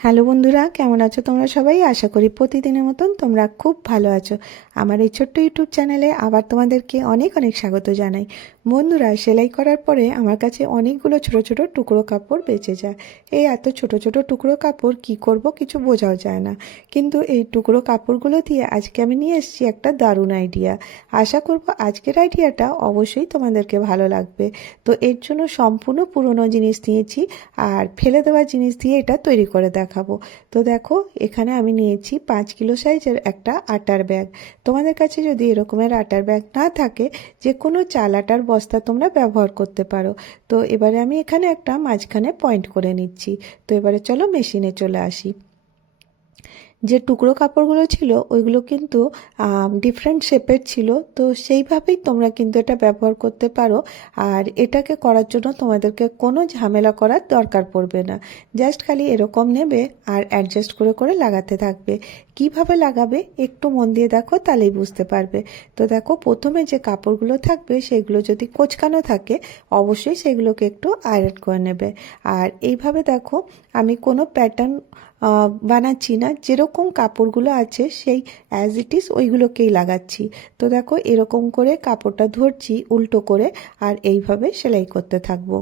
Hello বন্ধুরা, কেমন আছো তোমরা সবাই? আশা করি প্রতিদিনের মতন তোমরা খুব ভালো আছো। আমার এই ছোট্ট ইউটিউব চ্যানেলে আবার তোমাদেরকে অনেক অনেক স্বাগত জানাই। বন্ধুরা, সেলাই করার পরে আমার কাছে অনেকগুলো ছোট ছোট টুকরো কাপড় বেঁচে যায়। এই এত ছোট ছোট টুকরো কাপড় কি করব কিছু বোঝাও যায় না। কিন্তু এই টুকরো কাপড়গুলো দিয়ে আজকে আমি নিয়ে এসেছি একটা দারুণ আইডিয়া। আশা করব আজকের আইডিয়াটা অবশ্যই তোমাদেরকে ভালো লাগবে। তো এর জন্য সম্পূর্ণ পুরনো জিনিস নিয়েছি আর ফেলে দেওয়া জিনিস দিয়ে এটা তৈরি করে দেখাবো। তো দেখো, এখানে আমি নিয়েছি 5 কিলো সাইজের একটা আটার ব্যাগ। তোমাদের কাছে যদি এরকমের আটার ব্যাগ না থাকে, যে কোনো চাল আটার বস্তা তোমরা ব্যবহার করতে পারো। তো এবারে আমি এখানে একটা মাঝখানে পয়েন্ট করে নিচ্ছি। তো এবারে চলো মেশিনে চলে আসি। যে টুকরো কাপড়গুলো ছিল ওইগুলো কিন্তু ডিফারেন্ট শেপের ছিল, তো সেইভাবেই তোমরা কিন্তু এটা ব্যবহার করতে পারো। আর এটাকে করার জন্য তোমাদেরকে কোনো ঝামেলা করার দরকার পড়বে না। জাস্ট খালি এরকম নেবে আর অ্যাডজাস্ট করে করে লাগাতে থাকবে। কিভাবে লাগাবে একটু মন দিয়ে দেখো, তাহলেই বুঝতে পারবে। তো দেখো, প্রথমে যে কাপড়গুলো থাকবে সেগুলো যদি কোঁচকানো থাকে অবশ্যই সেগুলোকে একটু আয়রন করে নেবে। আর এইভাবে দেখো, আমি কোনো প্যাটার্ন বানাচ্ছি না, যেরকম কাপড়গুলো আছে সেই অ্যাজ ইট ইজ ওইগুলোকেই লাগাচ্ছি। তো দেখো, এরকম করে কাপড়টা ধরছি উল্টো করে আর এইভাবে সেলাই করতে থাকবো।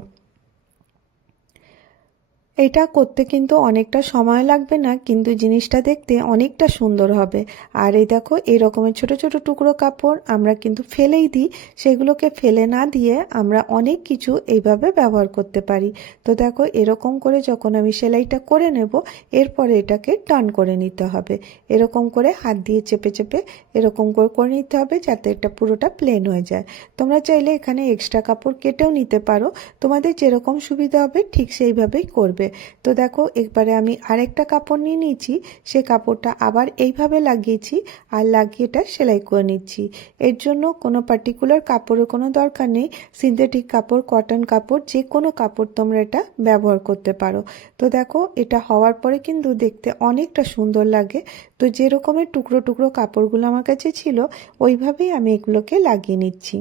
এটা করতে কিন্তু অনেকটা সময় লাগবে না, কিন্তু জিনিসটা দেখতে অনেকটা সুন্দর হবে। আর এই দেখো, এই রকমের ছোট ছোট টুকরো কাপড় আমরা কিন্তু ফেলেই দিই। সেগুলোকে ফেলে না দিয়ে আমরা অনেক কিছু এইভাবে ব্যবহার করতে পারি। তো দেখো, এরকম করে যখন আমি সেলাইটা করে নেব, এরপরে এটাকে টার্ন করে নিতে হবে। এরকম করে হাত দিয়ে চেপে চেপে এরকম করে করে নিতে হবে, যাতে এটা পুরোটা প্লেন হয়ে যায়। তোমরা চাইলে এখানে এক্সট্রা কাপড় কেটেও নিতে পারো, তোমাদের যেরকম সুবিধা হবে ঠিক সেইভাবেই করবে। তো দেখো, একবারে আমি আরেকটা কাপড় নিয়ে নিয়েছি, সে কাপড়টা আবার এইভাবে লাগিয়েছি আর লাগিয়ে এটা সেলাই করে নিচ্ছি। এর জন্য কোনো পার্টিকুলার কাপড়ের কোনো দরকার নেই। সিনথেটিক কাপড়, কটন কাপড়, যে কোনো কাপড় তোমরা এটা ব্যবহার করতে পারো। তো দেখো, এটা হওয়ার পরে কিন্তু দেখতে অনেকটা সুন্দর লাগে। তো যে রকমের টুকরো টুকরো কাপড়গুলো আমার কাছে ছিল ওইভাবেই আমি এগুলোকে লাগিয়ে নিচ্ছি।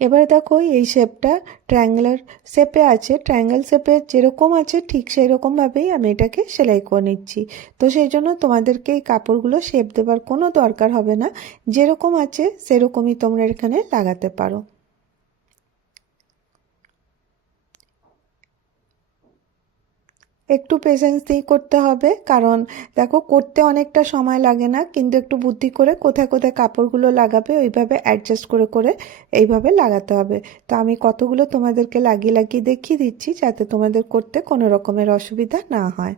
এবারে দেখো, এই শেপটা ট্রায়াঙ্গুলার শেপে আছে, ট্রায়াঙ্গেল শেপে যেরকম আছে ঠিক সেই রকমভাবেই আমি এটাকে সেলাই করে নিচ্ছি। তো সেই জন্য তোমাদেরকে এই কাপড়গুলো শেপ দেবার কোনো দরকার হবে না, যেরকম আছে সেরকমই তোমরা এখানে লাগাতে পারো। একটু পেশেন্স দিয়ে করতে হবে, কারণ দেখো, করতে অনেকটা সময় লাগে না, কিন্তু একটু বুদ্ধি করে কোথায় কোথায় কাপড়গুলো লাগাবে ওইভাবে অ্যাডজাস্ট করে করে এইভাবে লাগাতে হবে। তো আমি কতগুলো তোমাদেরকে লাগিয়ে লাগিয়ে দেখিয়ে দিচ্ছি, যাতে তোমাদের করতে কোনো রকমের অসুবিধা না হয়।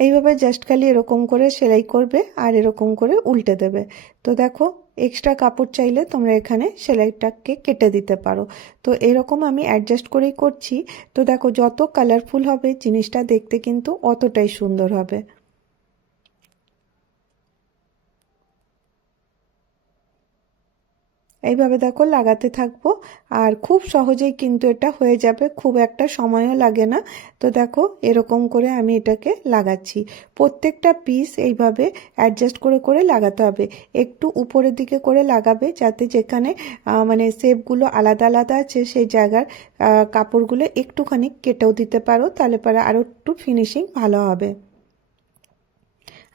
এইভাবে জাস্ট খালি এরকম করে সেলাই করবে আর এরকম করে উল্টে দেবে। তো দেখো, এক্সট্রা কাপড় চাইলে তোমরা এখানে সেলাইটাকে কেটে দিতে পারো। তো এরকম আমি অ্যাডজাস্ট করেই করছি। তো দেখো, যত কালারফুল হবে জিনিসটা দেখতে কিন্তু অতটাই সুন্দর হবে। এইভাবে দেখো লাগাতে থাকবো আর খুব সহজেই কিন্তু এটা হয়ে যাবে, খুব একটা সময়ও লাগে না। তো দেখো, এরকম করে আমি এটাকে লাগাচ্ছি। প্রত্যেকটা পিস এইভাবে অ্যাডজাস্ট করে করে লাগাতে হবে। একটু উপরের দিকে করে লাগাবে, যাতে যেখানে মানে শেপগুলো আলাদা আলাদা আছে সেই জায়গার কাপড়গুলো একটুখানি কেটেও দিতে পারো, তাহলে পরে আরও একটু ফিনিশিং ভালো হবে।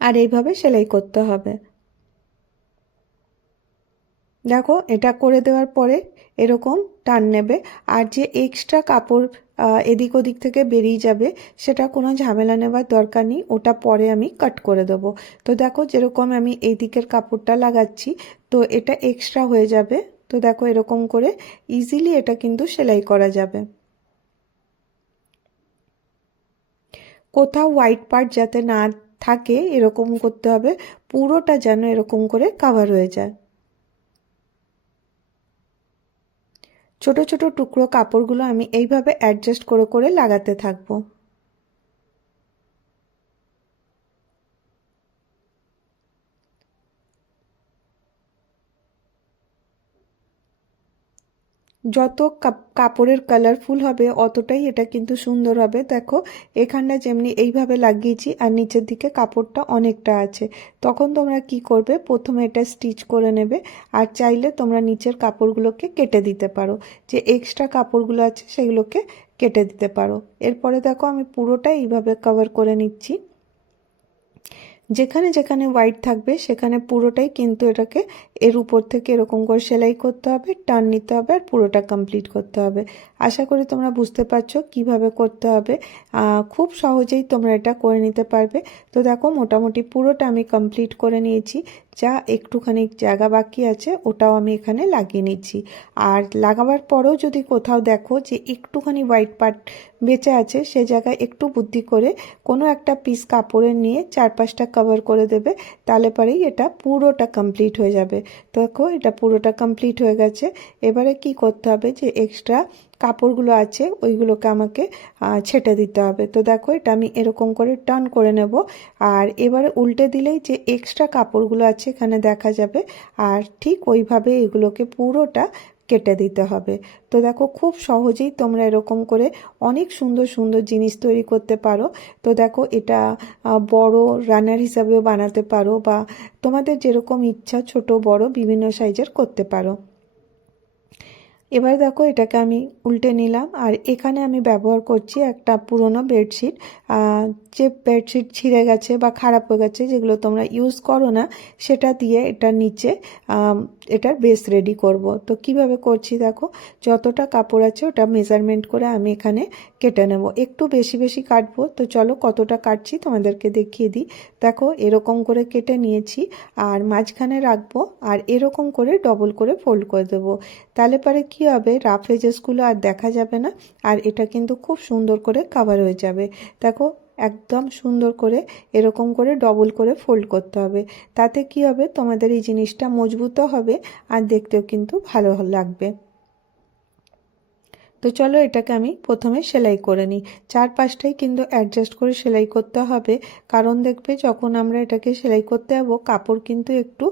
আর এইভাবে সেলাই করতে হবে। দেখো, এটা করে দেওয়ার পরে এরকম টান নেবে। আর যে এক্সট্রা কাপড় এদিক ওদিক থেকে বেরিয়ে যাবে, সেটা কোনো ঝামেলা নেবার দরকার নেই, ওটা পরে আমি কাট করে দেবো। তো দেখো, যেরকম আমি এই দিকের কাপড়টা লাগাচ্ছি, তো এটা এক্সট্রা হয়ে যাবে। তো দেখো, এরকম করে ইজিলি এটা কিন্তু সেলাই করা যাবে। কোথাও হোয়াইট পার্ট যাতে না থাকে এরকম করতে হবে, পুরোটা যেন এরকম করে কাভার হয়ে যায়। ছোট ছোট টুকরো কাপড়গুলো আমি এইভাবে অ্যাডজাস্ট করে করে লাগাতে থাকবো। যত কাপড়ের কালারফুল হবে অতটাই এটা কিন্তু সুন্দর হবে। দেখো এখানটা যেমনি এইভাবে লাগিয়েছি আর নিচের দিকে কাপড়টা অনেকটা আছে, তখন তোমরা কি করবে, প্রথমে এটা স্টিচ করে নেবে আর চাইলে তোমরা নিচের কাপড়গুলোকে কেটে দিতে পারো, যে এক্সট্রা কাপড়গুলো আছে সেগুলোকে কেটে দিতে পারো। এরপরে দেখো আমি পুরোটা এইভাবে কভার করে নিচ্ছি, যেখানে যেখানে হোয়াইট থাকবে সেখানে পুরোটাই কিন্তু এটাকে এর উপর থেকে এরকম করে সেলাই করতে হবে, টার্ন নিতে হবে আর পুরোটা কমপ্লিট করতে হবে। আশা করি তোমরা বুঝতে পারছো কিভাবে করতে হবে, খুব সহজেই তোমরা এটা করে নিতে পারবে। তো দেখো মোটামুটি পুরোটা আমি কমপ্লিট করে নিয়েছি, যা একটুখানি জায়গা বাকি আছে ওটাও আমি এখানে লাগিয়ে নিচ্ছি। আর লাগাবার পরেও যদি কোথাও দেখো যে একটুখানি হোয়াইট পার্ট বেঁচে আছে, সে জায়গায় একটু বুদ্ধি করে কোনো একটা পিস কাপড়ের নিয়ে চারপাশটা কভার করে দেবে, তাহলে পরেই এটা পুরোটা কমপ্লিট হয়ে যাবে। দেখো এটা পুরোটা কমপ্লিট হয়ে গেছে। এবারে কি করতে হবে, যে এক্সট্রা কাপড়গুলো আছে ওইগুলোকে আমাকে ছেটে দিতে হবে। তো দেখো এটা আমি এরকম করে টার্ন করে নেব, আর এবারে উল্টে দিলেই যে এক্সট্রা কাপড়গুলো আছে এখানে দেখা যাবে, আর ঠিক ওইভাবে এগুলোকে পুরোটা কেটে দিতে হবে। তো দেখো খুব সহজেই তোমরা এরকম করে অনেক সুন্দর সুন্দর জিনিস তৈরি করতে পারো। তো দেখো এটা বড় রানার হিসাবেও বানাতে পারো, বা তোমাদের যেরকম ইচ্ছা ছোট বড় বিভিন্ন সাইজের করতে পারো। এবার দেখো এটাকে আমি উল্টে নিলাম, আর এখানে আমি ব্যবহার করছি একটা পুরনো বেডশিট, যে বেডশিট ছিঁড়ে গেছে বা খারাপ হয়ে গেছে, যেগুলো তোমরা ইউজ করো না, সেটা দিয়ে এটার নিচে এটার বেস রেডি করব। তো কিভাবে করছি দেখো, যতটা কাপড় আছে ওটা মেজারমেন্ট করে আমি এখানে কেটে নেব, একটু বেশি বেশি কাটবো। তো চলো কতটা কাটছি তোমাদেরকে দেখিয়ে দিই। দেখো এরকম করে কেটে নিয়েছি, আর মাঝখানে রাখবো আর এরকম করে ডবল করে ফোল্ড করে দেবো, তাহলে পরে কি হবে, রাফ এজেসগুলো আর দেখা যাবে না, আর এটা কিন্তু খুব সুন্দর করে কভার হয়ে যাবে। দেখো একদম সুন্দর করে এরকম করে ডবল করে ফোল্ড করতে হবে, তাতে কি হবে, তোমাদের এই জিনিসটা মজবুতও হবে আর দেখতেও কিন্তু ভালো লাগবে। তো চলো এটাকে আমি প্রথমে সেলাই করে নিই, চারপাশটাই কিন্তু অ্যাডজাস্ট করে সেলাই করতে হবে, কারণ দেখবে যখন আমরা এটাকে সেলাই করতে যাবো কাপড় কিন্তু একটু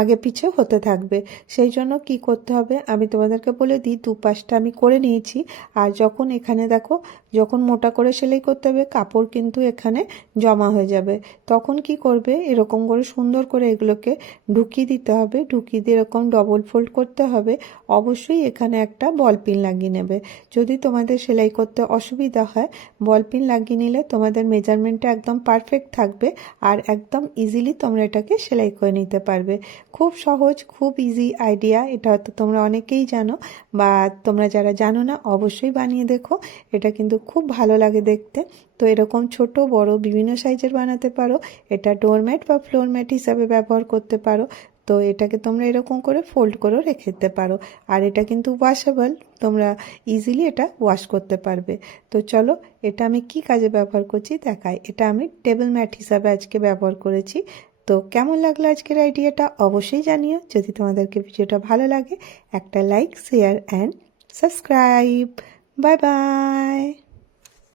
আগে পিছে হতে থাকবে। সেই জন্য কি করতে হবে আমি তোমাদেরকে বলে দিই, দুপাশটা আমি করে নিয়েছি। আর যখন এখানে দেখো, যখন মোটা করে সেলাই করতে হবে কাপড় কিন্তু এখানে জমা হয়ে যাবে, তখন কি করবে, এরকম করে সুন্দর করে এগুলোকে ঢুকিয়ে দিতে হবে, ঢুকিয়ে দিয়ে এরকম ডবল ফোল্ড করতে হবে। অবশ্যই এখানে একটা বল পিন লাগিয়ে নেবে, যদি তোমাদের সেলাই করতে অসুবিধা হয় বল পিন লাগিয়ে নিলে তোমাদের মেজারমেন্টটা একদম পারফেক্ট থাকবে, আর একদম ইজিলি তোমরা এটাকে সেলাই করে নিতে পারবে। খুব সহজ, খুব ইজি আইডিয়া, এটা হয়তো তোমরা অনেকেই জানো, বা তোমরা যারা জানো না অবশ্যই বানিয়ে দেখো, এটা কিন্তু খুব ভালো লাগে দেখতে। তো এরকম ছোট বড় বিভিন্ন সাইজের বানাতে পারো, এটা ডোরম্যাট বা ফ্লোর ম্যাট হিসাবে ব্যবহার করতে পারো। তো এটাকে তোমরা এরকম করে ফোল্ড করেও রেখে দিতে পারো, আর এটা কিন্তু ওয়াশেবল, তোমরা ইজিলি এটা ওয়াশ করতে পারবে। তো চলো এটা আমি কি কাজে ব্যবহার করছি দেখাই, এটা আমি টেবিল ম্যাট হিসাবে আজকে ব্যবহার করেছি। তো কেমন লাগলো আজকের আইডিয়াটা অবশ্যই জানিও, যদি তোমাদেরকে ভিডিওটা ভালো লাগে একটা like share and subscribe. Bye bye.